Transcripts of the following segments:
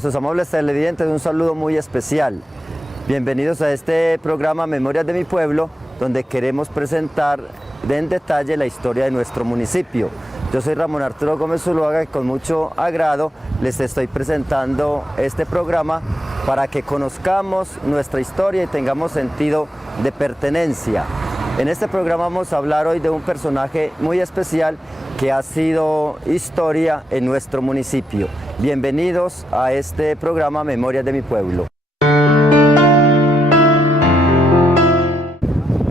nuestros amables televidentes, un saludo muy especial. Bienvenidos a este programa Memorias de mi Pueblo, donde queremos presentar en detalle la historia de nuestro municipio. Yo soy Ramón Arturo Gómez Zuluaga y con mucho agrado les estoy presentando este programa para que conozcamos nuestra historia y tengamos sentido de pertenencia. En este programa vamos a hablar hoy de un personaje muy especial que ha sido historia en nuestro municipio. Bienvenidos a este programa Memorias de mi Pueblo.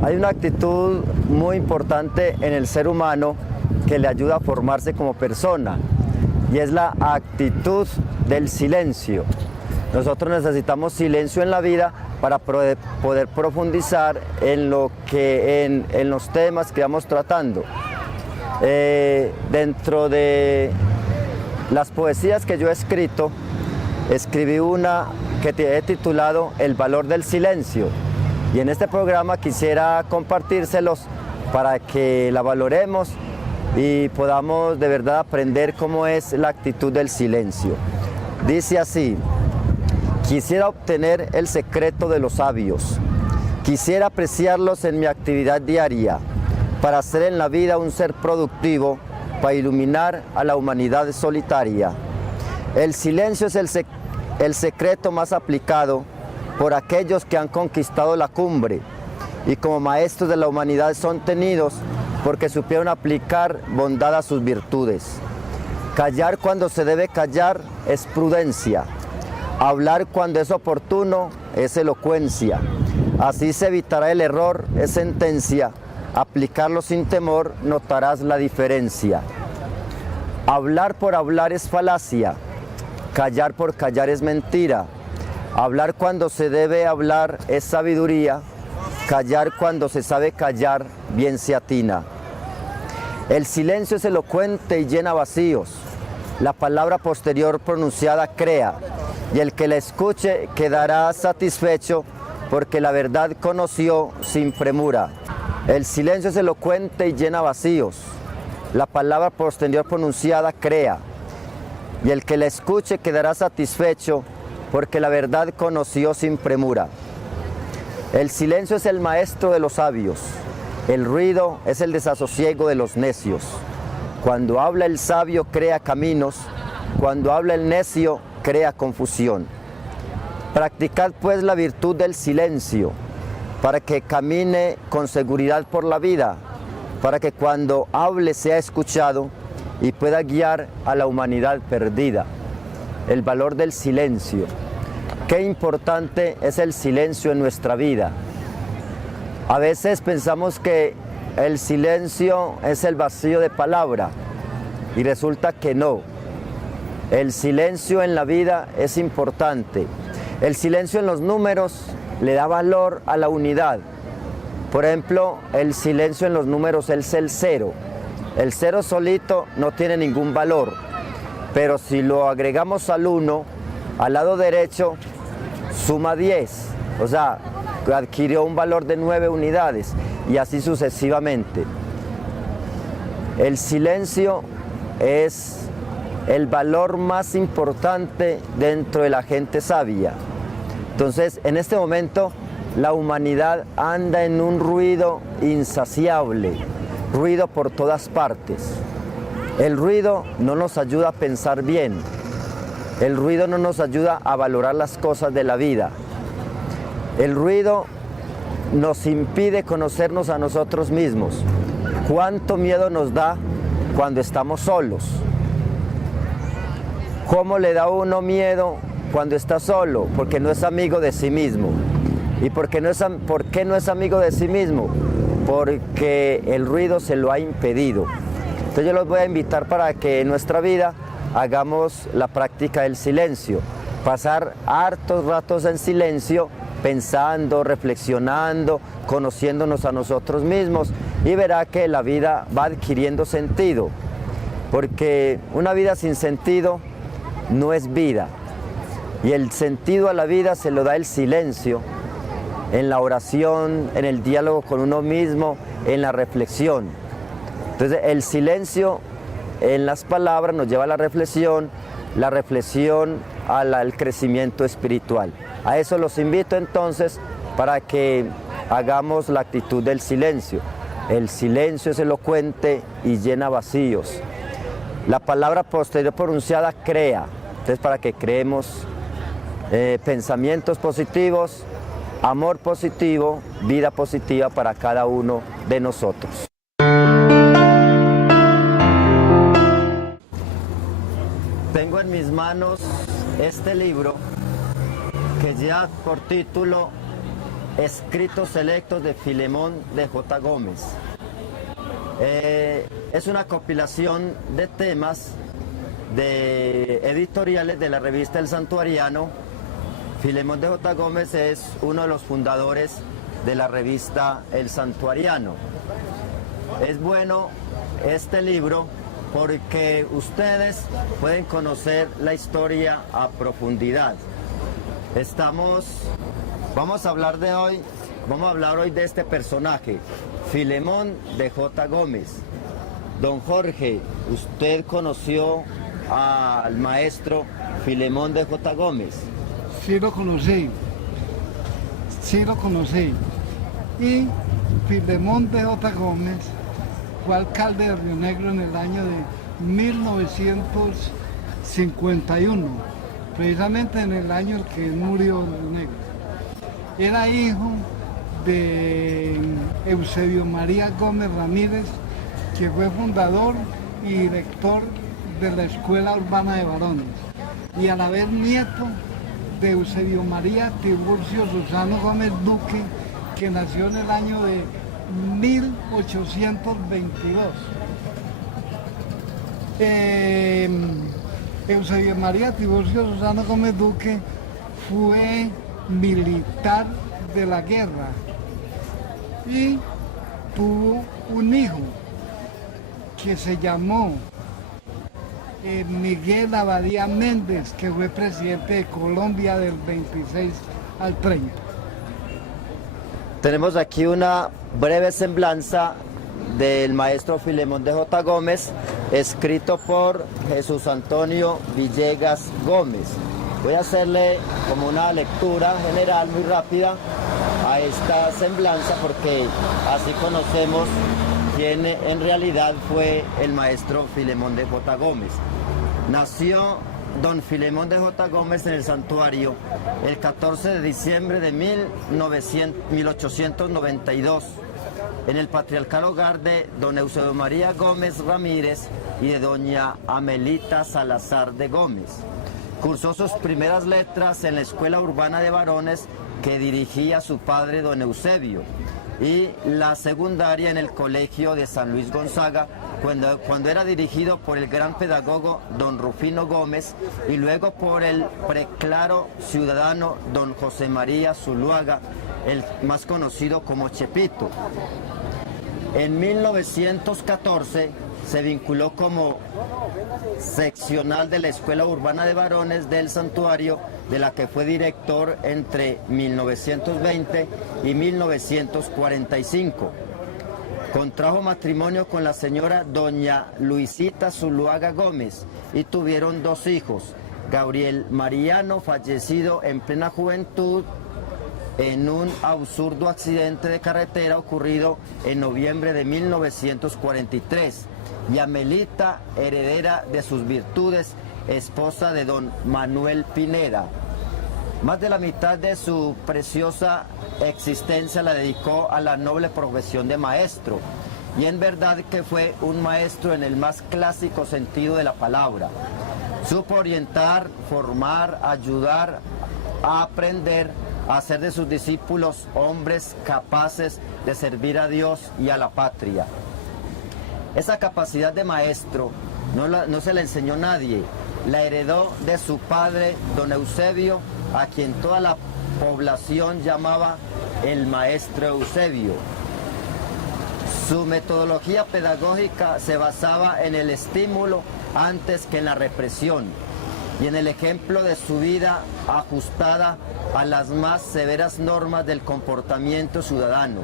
Hay una actitud muy importante en el ser humano que le ayuda a formarse como persona, y es la actitud del silencio. Nosotros necesitamos silencio en la vida para poder profundizar en los temas que vamos tratando. Dentro de las poesías que yo he escrito, escribí una que he titulado El valor del silencio, y en este programa quisiera compartírselos para que la valoremos y podamos de verdad aprender cómo es la actitud del silencio. Dice así: quisiera obtener el secreto de los sabios, quisiera apreciarlos en mi actividad diaria, para ser en la vida un ser productivo, para iluminar a la humanidad solitaria. El silencio es el secreto más aplicado por aquellos que han conquistado la cumbre, y como maestros de la humanidad son tenidos porque supieron aplicar bondad a sus virtudes. Callar cuando se debe callar es prudencia. Hablar cuando es oportuno es elocuencia. Así se evitará el error, es sentencia. Aplicarlo sin temor, notarás la diferencia. Hablar por hablar es falacia. Callar por callar es mentira. Hablar cuando se debe hablar es sabiduría. Callar cuando se sabe callar, bien se atina. El silencio es elocuente y llena vacíos. La palabra posterior pronunciada crea, y el que la escuche quedará satisfecho porque la verdad conoció sin premura. El silencio es elocuente y llena vacíos. La palabra posterior pronunciada crea, y el que la escuche quedará satisfecho porque la verdad conoció sin premura. El silencio es el maestro de los sabios. El ruido es el desasosiego de los necios. Cuando habla el sabio crea caminos, cuando habla el necio crea confusión. Practicad pues la virtud del silencio, para que camine con seguridad por la vida, para que cuando hable sea escuchado y pueda guiar a la humanidad perdida. El valor del silencio. Qué importante es el silencio en nuestra vida. A veces pensamos que el silencio es el vacío de palabra, y resulta que no. El silencio en la vida es importante. El silencio en los números le da valor a la unidad. Por ejemplo, el silencio en los números es el cero. El cero solito no tiene ningún valor, pero si lo agregamos al 1, al lado derecho, suma 10, o sea, adquirió un valor de 9 unidades, y así sucesivamente. El silencio es el valor más importante dentro de la gente sabia. Entonces, en este momento, la humanidad anda en un ruido insaciable, ruido por todas partes. El ruido no nos ayuda a pensar bien. El ruido no nos ayuda a valorar las cosas de la vida. El ruido nos impide conocernos a nosotros mismos. ¿Cuánto miedo nos da cuando estamos solos? ¿Cómo le da a uno miedo cuando está solo? Porque no es amigo de sí mismo. ¿Y por qué no es amigo de sí mismo? Porque el ruido se lo ha impedido. Entonces yo los voy a invitar para que en nuestra vida hagamos la práctica del silencio, pasar hartos ratos en silencio, pensando, reflexionando, conociéndonos a nosotros mismos, y verá que la vida va adquiriendo sentido, porque una vida sin sentido no es vida, y el sentido a la vida se lo da el silencio, en la oración, en el diálogo con uno mismo, en la reflexión. Entonces el silencio en las palabras nos lleva a la reflexión, la reflexión al crecimiento espiritual. A eso los invito entonces para que hagamos la actitud del silencio. El silencio es elocuente y llena vacíos. La palabra posterior pronunciada crea. Entonces, para que creemos pensamientos positivos, amor positivo, vida positiva para cada uno de nosotros. Tengo en mis manos este libro que lleva por título Escritos Selectos de Filemón de J. Gómez. Es una compilación de temas de editoriales de la revista El Santuariano. Filemón de J. Gómez es uno de los fundadores de la revista El Santuariano. Es bueno este libro porque ustedes pueden conocer la historia a profundidad. Vamos a hablar hoy de este personaje, Filemón de J. Gómez. Don Jorge, ¿usted conoció al maestro Filemón de J. Gómez? Sí lo conocí. Y Filemón de J. Gómez fue alcalde de Río Negro en el año de 1951, precisamente en el año en que él murió en Río Negro. Era hijo de Eusebio María Gómez Ramírez, que fue fundador y director de la Escuela Urbana de Varones, y a la vez nieto de Eusebio María Tiburcio Susano Gómez Duque, que nació en el año de 1822. Eusebio María Tiburcio Susano Gómez Duque fue militar de la guerra y tuvo un hijo que se llamó Miguel Abadía Méndez, que fue presidente de Colombia del 26 al 30. Tenemos aquí una breve semblanza del maestro Filemón de J. Gómez, escrito por Jesús Antonio Villegas Gómez. Voy a hacerle como una lectura general muy rápida a esta semblanza porque así conocemos quién en realidad fue el maestro Filemón de J. Gómez. Nació don Filemón de J. Gómez en el Santuario el 14 de diciembre de 1892 en el patriarcal hogar de don Eusebio María Gómez Ramírez y de doña Amelita Salazar de Gómez. Cursó sus primeras letras en la Escuela Urbana de Varones que dirigía su padre don Eusebio y la secundaria en el Colegio de San Luis Gonzaga cuando era dirigido por el gran pedagogo don Rufino Gómez y luego por el preclaro ciudadano don José María Zuluaga, el más conocido como Chepito. En 1914 se vinculó como seccional de la Escuela Urbana de Varones del Santuario, de la que fue director entre 1920 y 1945. Contrajo matrimonio con la señora doña Luisita Zuluaga Gómez y tuvieron dos hijos, Gabriel Mariano, fallecido en plena juventud en un absurdo accidente de carretera ocurrido en noviembre de 1943, y Amelita, heredera de sus virtudes, esposa de don Manuel Pineda. Más de la mitad de su preciosa existencia la dedicó a la noble profesión de maestro, y en verdad que fue un maestro en el más clásico sentido de la palabra. Supo orientar, formar, ayudar a aprender, a hacer de sus discípulos hombres capaces de servir a Dios y a la patria. Esa capacidad de maestro no se la enseñó nadie, la heredó de su padre, don Eusebio, a quien toda la población llamaba el maestro Eusebio. Su metodología pedagógica se basaba en el estímulo antes que en la represión y en el ejemplo de su vida ajustada a las más severas normas del comportamiento ciudadano.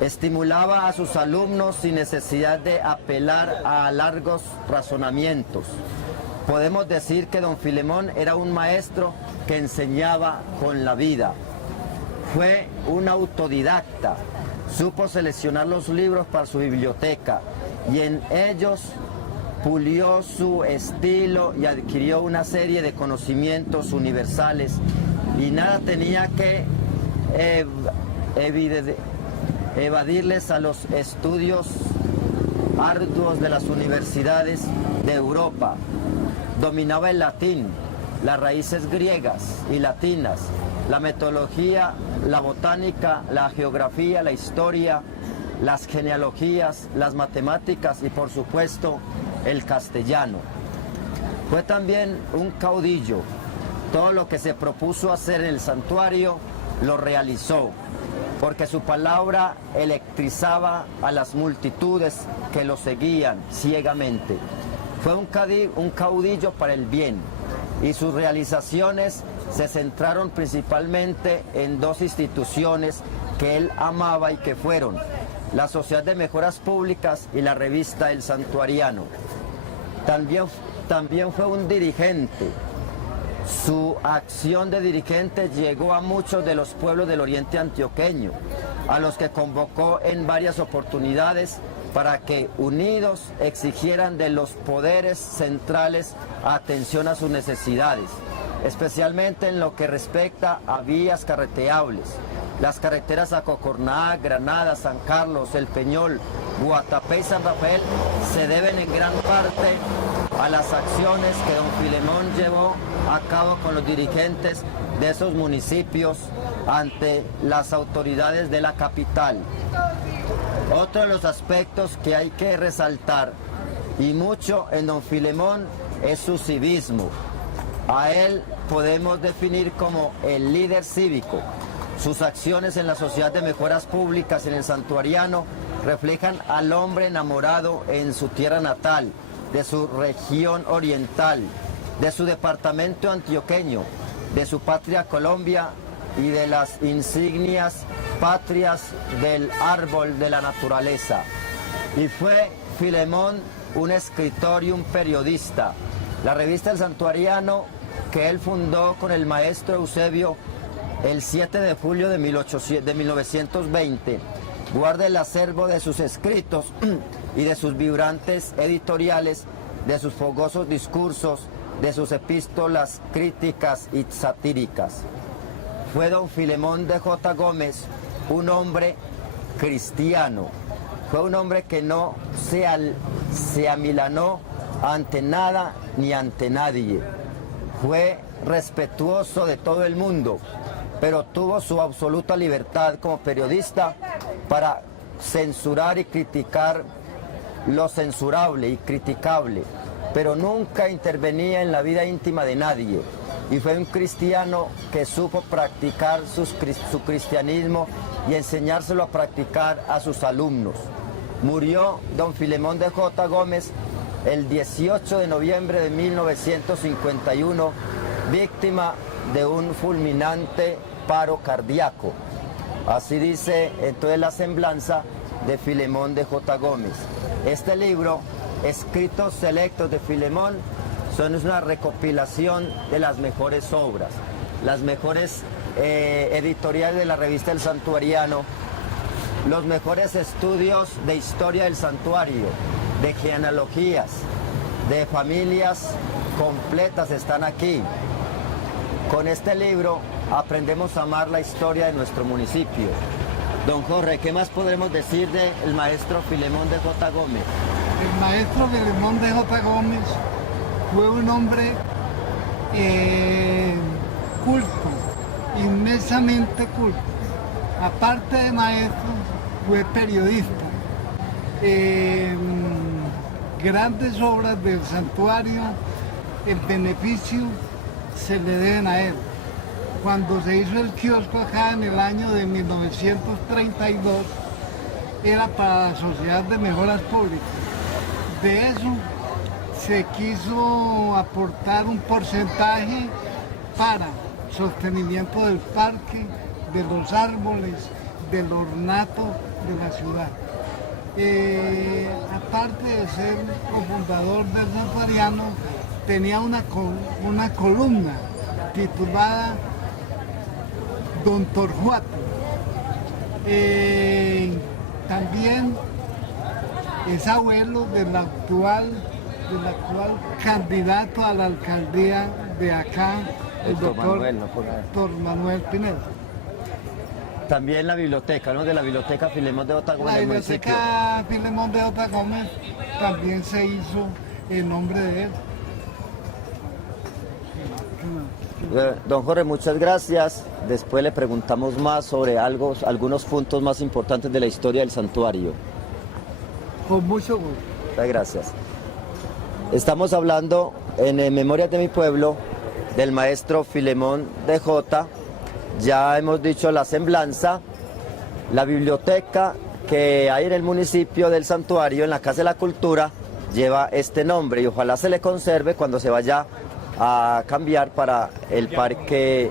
Estimulaba a sus alumnos sin necesidad de apelar a largos razonamientos. Podemos decir que don Filemón era un maestro que enseñaba con la vida. Fue un autodidacta, supo seleccionar los libros para su biblioteca y en ellos pulió su estilo y adquirió una serie de conocimientos universales y nada tenía que evadirles a los estudios arduos de las universidades de Europa. Dominaba el latín, las raíces griegas y latinas, la metodología, la botánica, la geografía, la historia, las genealogías, las matemáticas y por supuesto el castellano. Fue también un caudillo. Todo lo que se propuso hacer en el santuario lo realizó, porque su palabra electrizaba a las multitudes que lo seguían ciegamente. Fue un caudillo para el bien y sus realizaciones se centraron principalmente en dos instituciones que él amaba y que fueron la Sociedad de Mejoras Públicas y la revista El Santuariano. También fue un dirigente. Su acción de dirigente llegó a muchos de los pueblos del oriente antioqueño, a los que convocó en varias oportunidades para que unidos exigieran de los poderes centrales atención a sus necesidades, especialmente en lo que respecta a vías carreteables. Las carreteras a Cocorná, Granada, San Carlos, El Peñol, Guatapé y San Rafael se deben en gran parte a las acciones que don Filemón llevó a cabo con los dirigentes de esos municipios ante las autoridades de la capital. Otro de los aspectos que hay que resaltar, y mucho en don Filemón, es su civismo. A él podemos definir como el líder cívico. Sus acciones en la Sociedad de Mejoras Públicas en el Santuariano reflejan al hombre enamorado en su tierra natal, de su región oriental, de su departamento antioqueño, de su patria Colombia y de las insignias patrias del árbol de la naturaleza. Y fue Filemón un escritor y un periodista. La revista El Santuariano, que él fundó con el maestro Eusebio el 7 de julio de 1920, guarda el acervo de sus escritos y de sus vibrantes editoriales, de sus fogosos discursos, de sus epístolas críticas y satíricas. Fue don Filemón de J. Gómez un hombre cristiano, fue un hombre que no se amilanó ante nada ni ante nadie, fue respetuoso de todo el mundo, pero tuvo su absoluta libertad como periodista para censurar y criticar lo censurable y criticable, pero nunca intervenía en la vida íntima de nadie. Y fue un cristiano que supo practicar su cristianismo y enseñárselo a practicar a sus alumnos. Murió don Filemón de J. Gómez el 18 de noviembre de 1951, víctima de un fulminante paro cardíaco. Así dice entonces la semblanza de Filemón de J. Gómez. Este libro, Escritos Selectos de Filemón, son una recopilación de las mejores obras, las mejores editoriales de la revista El Santuariano, los mejores estudios de historia del santuario, de genealogías, de familias completas están aquí. Con este libro aprendemos a amar la historia de nuestro municipio. Don Jorge, ¿qué más podremos decir del maestro Filemón de J. Gómez? El maestro Filemón de J. Gómez fue un hombre culto, inmensamente culto. Aparte de maestro, fue periodista. Grandes obras del santuario, el beneficio se le deben a él. Cuando se hizo el kiosco acá en el año de 1932, era para la Sociedad de Mejoras Públicas. De eso se quiso aportar un porcentaje para sostenimiento del parque, de los árboles, del ornato de la ciudad. aparte de ser cofundador del santuariano, tenía una columna titulada Don Torcuato. También es abuelo del actual candidato a la alcaldía de acá, el doctor Manuel Pineda. También la biblioteca, ¿no? De la biblioteca Filemón de J. Gómez. La biblioteca Filemón de J. Gómez también se hizo en nombre de él. Don Jorge, muchas gracias. Después le preguntamos más sobre algunos puntos más importantes de la historia del santuario. Con mucho gusto. Muchas gracias. Estamos hablando en Memorias de mi Pueblo del maestro Filemón de J. Ya hemos dicho la semblanza, la biblioteca que hay en el municipio del santuario, en la Casa de la Cultura, lleva este nombre y ojalá se le conserve cuando se vaya a cambiar para el parque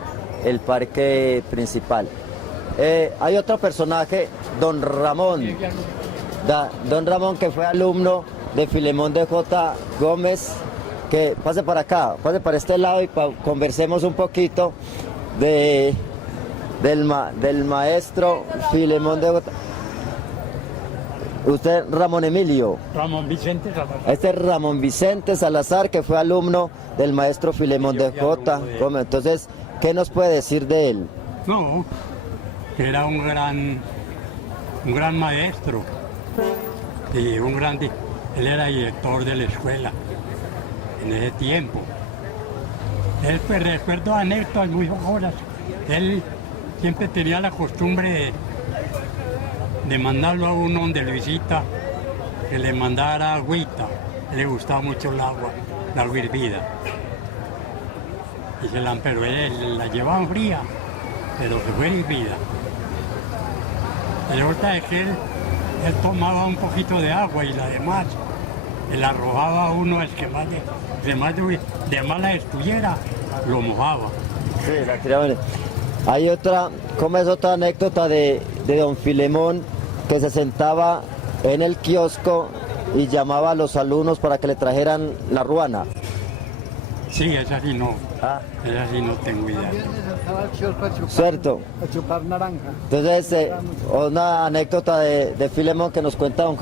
principal. Hay otro personaje, don Ramón. Don Ramón, que fue alumno de Filemón de J. Gómez, que pase para acá, pase para este lado y conversemos un poquito del maestro Filemón de J. Usted, Ramón Emilio. Ramón Vicente Salazar. Este es Ramón Vicente Salazar, que fue alumno del maestro Filemón de J. Gómez. Entonces, ¿qué nos puede decir de él? No, que era un gran maestro. Y él era director de la escuela en ese tiempo. Él, pues, recuerdo anécdotas muy buenas. Él siempre tenía la costumbre de mandarlo a uno donde le visita, que le mandara agüita. Le gustaba mucho el agua hervida. Pero él la llevaba fría, pero que fuera hervida. Resulta de que él tomaba un poquito de agua y la demás, él arrojaba a uno el que más la estuviera, lo mojaba. Sí, la tiraba. Hay otra, ¿cómo es otra anécdota de don Filemón, que se sentaba en el kiosco y llamaba a los alumnos para que le trajeran la ruana? Sí, esa sí no. Esa sí no tengo idea. También se sentaba al kiosco a chupar, Cierto. a chupar naranja. Entonces, una anécdota de Filemón que nos cuenta don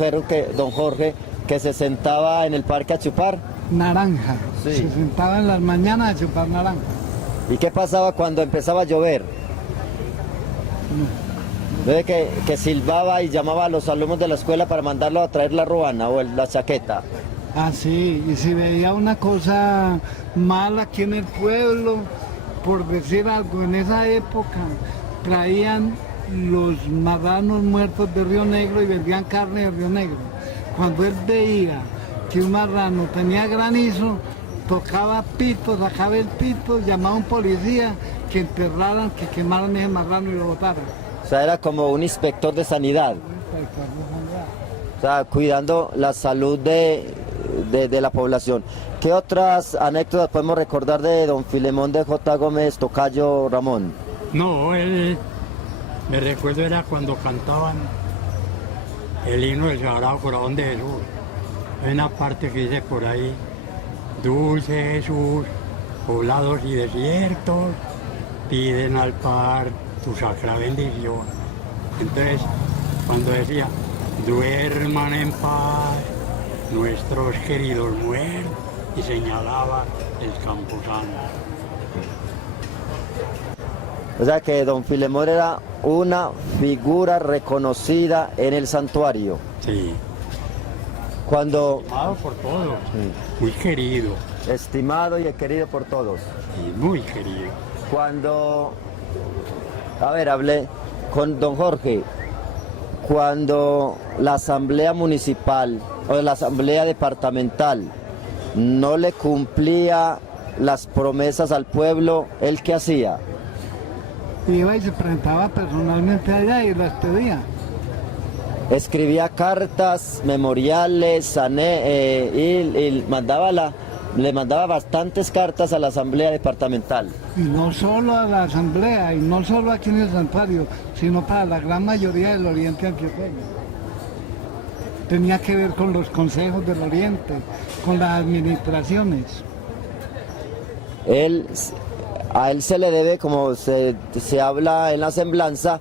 Jorge, que se sentaba en el parque a chupar. Naranja. Sí. Se sentaba en las mañanas a chupar naranja. ¿Y qué pasaba cuando empezaba a llover? Ve que silbaba y llamaba a los alumnos de la escuela para mandarlos a traer la ruana o la chaqueta. Ah, sí, y si veía una cosa mala aquí en el pueblo, por decir algo, en esa época traían los marranos muertos de Río Negro y vendían carne de Río Negro. Cuando él veía que un marrano tenía granizo, tocaba pito, sacaba el pito, llamaba a un policía que enterraran, que quemaran ese marrano y lo botaran. O sea, era como un inspector de sanidad. O sea, cuidando la salud de la población. ¿Qué otras anécdotas podemos recordar de don Filemón de J. Gómez, tocayo Ramón? No, me recuerdo era cuando cantaban el himno del Sagrado Corazón de Jesús. Hay una parte que dice por ahí: dulce Jesús, poblados y desiertos piden al par tu sacra bendición. Entonces, cuando decía, duerman en paz nuestros queridos muertos, y señalaba el Camposanto. O sea que don Filemón era una figura reconocida en el santuario. Sí. Cuando... Estimado por todos, Sí. muy querido. Estimado y querido por todos. Sí, muy querido. Cuando... A ver, hablé con don Jorge. Cuando la asamblea municipal o la asamblea departamental no le cumplía las promesas al pueblo, ¿él qué hacía? Iba y se presentaba personalmente allá y las pedía. Escribía cartas, memoriales, y le mandaba bastantes cartas a la asamblea departamental. Y no solo a la asamblea, y no solo aquí en el santuario, sino para la gran mayoría del oriente antioqueño. tenía que ver con los consejos del Oriente, con las administraciones. A él se le debe, como se habla en la semblanza,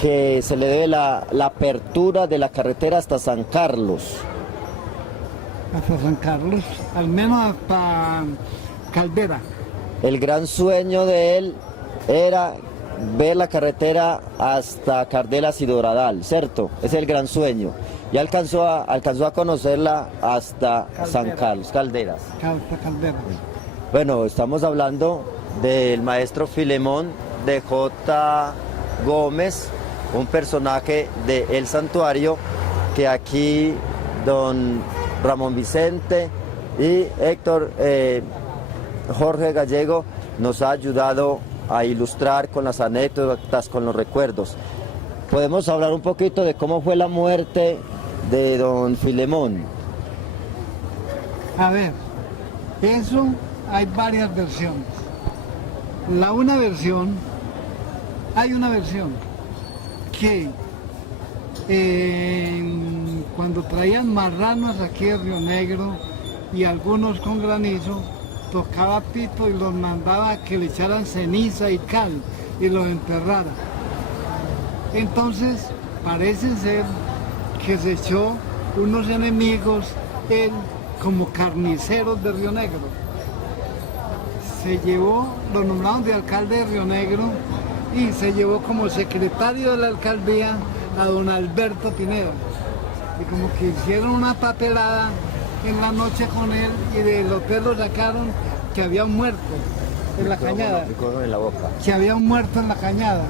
que se le debe la apertura de la carretera hasta San Carlos. Hasta San Carlos, al menos hasta Caldera. El gran sueño de él era ver la carretera hasta Cardelas y Doradal, ¿cierto? Ese es el gran sueño. Y alcanzó a conocerla hasta Caldera. San Carlos, Calderas. Hasta Caldera. Bueno, estamos hablando del maestro Filemón de J. Gómez, un personaje de El Santuario, que aquí don Ramón Vicente y Héctor Jorge Gallego nos ha ayudado a ilustrar con las anécdotas, con los recuerdos. Podemos hablar un poquito de cómo fue la muerte de don Filemón. A ver, eso hay varias versiones. Hay una versión que cuando traían marranos aquí de Río Negro y algunos con granizo, tocaba pito y los mandaba a que le echaran ceniza y cal y los enterrara. Entonces parece ser que se echó unos enemigos él como carniceros de Río Negro. Se llevó, lo nombraron de alcalde de Río Negro y se llevó como secretario de la alcaldía a don Alberto Pineda. Y como que hicieron una papelada en la noche con él y del hotel lo sacaron que había un muerto en la cañada. En la boca. Que había un muerto en la cañada.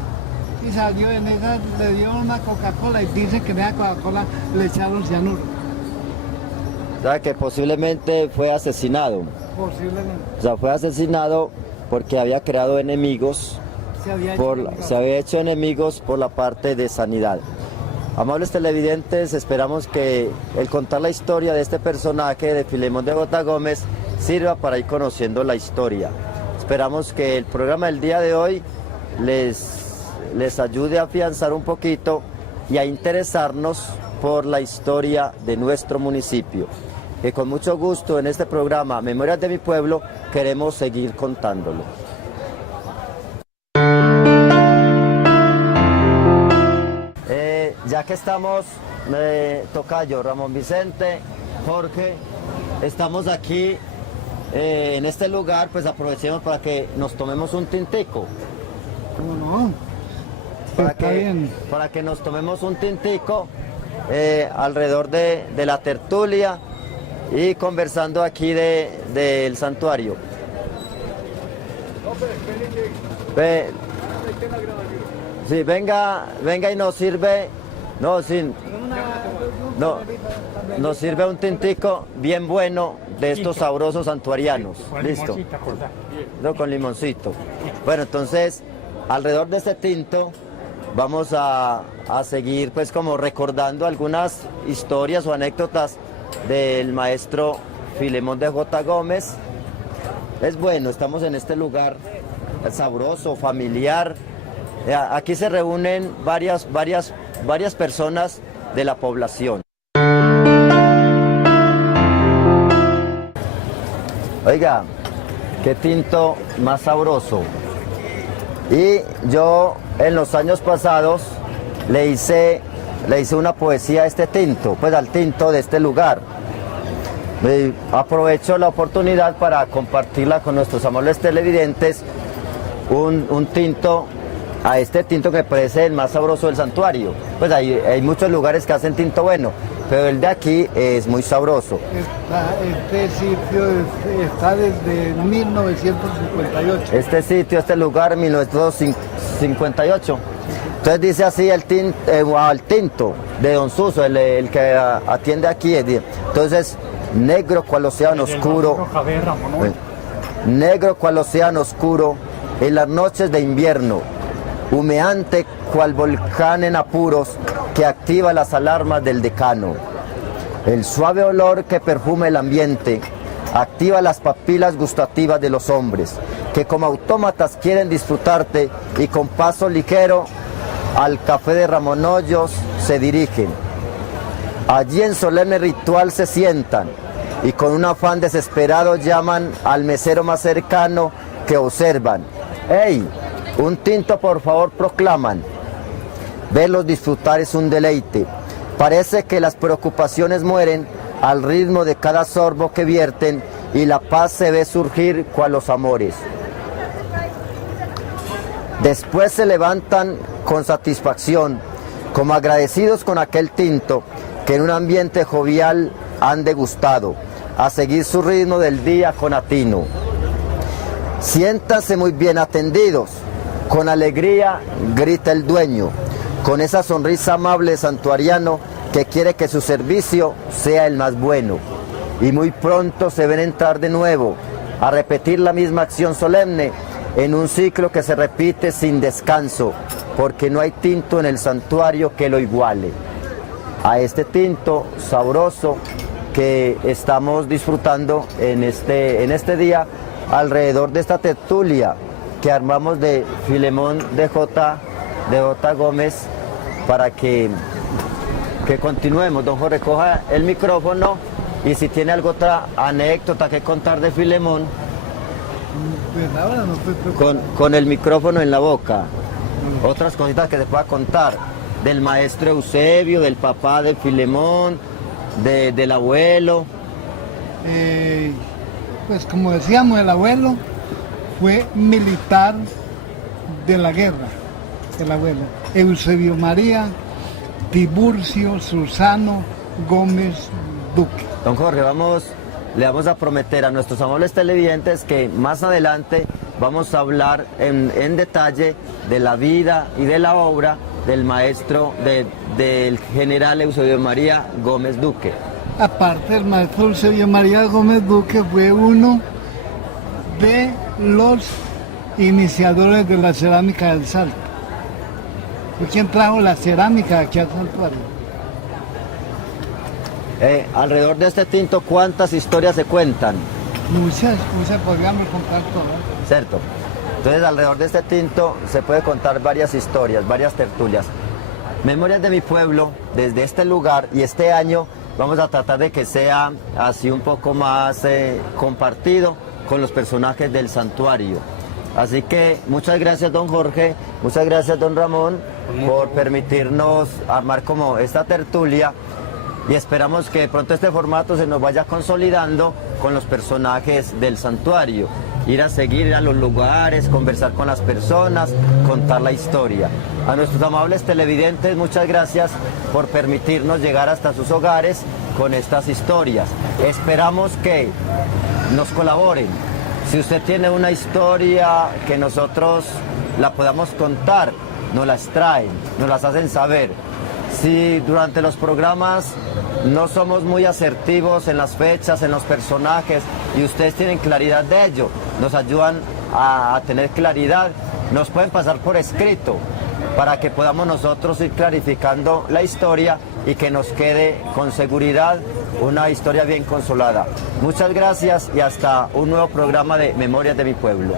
Y salió en esa, le dio una Coca-Cola y dice que en esa Coca-Cola le echaron cianuro. O sea, que posiblemente fue asesinado. Posiblemente. O sea, fue asesinado porque había creado enemigos, se había hecho enemigos por la parte de sanidad. Amables televidentes, esperamos que el contar la historia de este personaje de Filemón de J. Gómez sirva para ir conociendo la historia. Esperamos que el programa del día de hoy les ayude a afianzar un poquito y a interesarnos por la historia de nuestro municipio, que con mucho gusto en este programa Memorias de mi Pueblo queremos seguir contándolo. Ya que estamos, tocayo, Ramón Vicente, Jorge, estamos aquí en este lugar, pues aprovechemos para que nos tomemos un tintico. ¿Cómo no? Para que nos tomemos un tintico alrededor de la tertulia y conversando aquí del santuario. Sí, venga y nos sirve, nos sirve un tintico bien bueno de estos sabrosos santuarianos. Listo. No, con limoncito. Bueno, entonces, alrededor de este tinto vamos a seguir pues como recordando algunas historias o anécdotas del maestro Filemón de J. Gómez. Es bueno, estamos en este lugar sabroso, familiar. Aquí se reúnen varias personas de la población. Oiga, qué tinto más sabroso. Y yo en los años pasados le hice una poesía a este tinto, pues al tinto de este lugar. Aprovecho la oportunidad para compartirla con nuestros amables televidentes, un tinto, a este tinto que parece el más sabroso del santuario. Pues hay muchos lugares que hacen tinto bueno, pero el de aquí es muy sabroso. Este sitio está desde 1958. Este lugar, 1958. Entonces dice así el tinto de Don Suso, el que atiende aquí. Entonces, negro cual océano oscuro, negro cual océano oscuro, en las noches de invierno, humeante cual volcán en apuros que activa las alarmas del decano. El suave olor que perfuma el ambiente activa las papilas gustativas de los hombres, que como autómatas quieren disfrutarte y con paso ligero al café de Ramón Hoyos se dirigen. Allí en solemne ritual se sientan y con un afán desesperado llaman al mesero más cercano que observan. ¡Ey! Un tinto por favor proclaman. Verlos disfrutar es un deleite. Parece que las preocupaciones mueren al ritmo de cada sorbo que vierten y la paz se ve surgir cual los amores. Después se levantan con satisfacción, como agradecidos con aquel tinto que en un ambiente jovial han degustado, a seguir su ritmo del día con atino. Siéntanse muy bien atendidos, con alegría grita el dueño, con esa sonrisa amable santuariano que quiere que su servicio sea el más bueno. Y muy pronto se ven entrar de nuevo, a repetir la misma acción solemne, en un ciclo que se repite sin descanso, porque no hay tinto en el santuario que lo iguale. A este tinto sabroso que estamos disfrutando en este día, alrededor de esta tertulia que armamos de Filemón de J. Gómez, para que continuemos. Don Jorge, coja el micrófono y si tiene alguna otra anécdota que contar de Filemón, Pues ahora no estoy preocupado. con el micrófono en la boca. Otras cositas que se pueda contar del maestro Eusebio, del papá de Filemón, del abuelo. Pues como decíamos, el abuelo fue militar de la guerra, el abuelo. Eusebio María Tiburcio Susano Gómez Duque. Don Jorge, le vamos a prometer a nuestros amables televidentes que más adelante vamos a hablar en detalle de la vida y de la obra del maestro, del general Eusebio María Gómez Duque. Aparte, el maestro Eusebio María Gómez Duque fue uno de los iniciadores de la cerámica del Salto. Fue quien trajo la cerámica aquí al santuario. Alrededor de este tinto, ¿cuántas historias se cuentan? Muchas podríamos contar todas. ¿Cierto? Entonces, alrededor de este tinto se puede contar varias historias, varias tertulias. Memorias de mi pueblo, desde este lugar y este año, vamos a tratar de que sea así un poco más compartido con los personajes del santuario. Así que muchas gracias, don Jorge, muchas gracias, don Ramón, por permitirnos armar como esta tertulia, y esperamos que de pronto este formato se nos vaya consolidando con los personajes del santuario. Ir a los lugares, conversar con las personas, contar la historia. A nuestros amables televidentes, muchas gracias por permitirnos llegar hasta sus hogares con estas historias. Esperamos que nos colaboren. Si usted tiene una historia que nosotros la podamos contar, nos las traen, nos las hacen saber. Si durante los programas no somos muy asertivos en las fechas, en los personajes, y ustedes tienen claridad de ello, nos ayudan a tener claridad, nos pueden pasar por escrito para que podamos nosotros ir clarificando la historia y que nos quede con seguridad una historia bien consolada. Muchas gracias y hasta un nuevo programa de Memorias de mi Pueblo.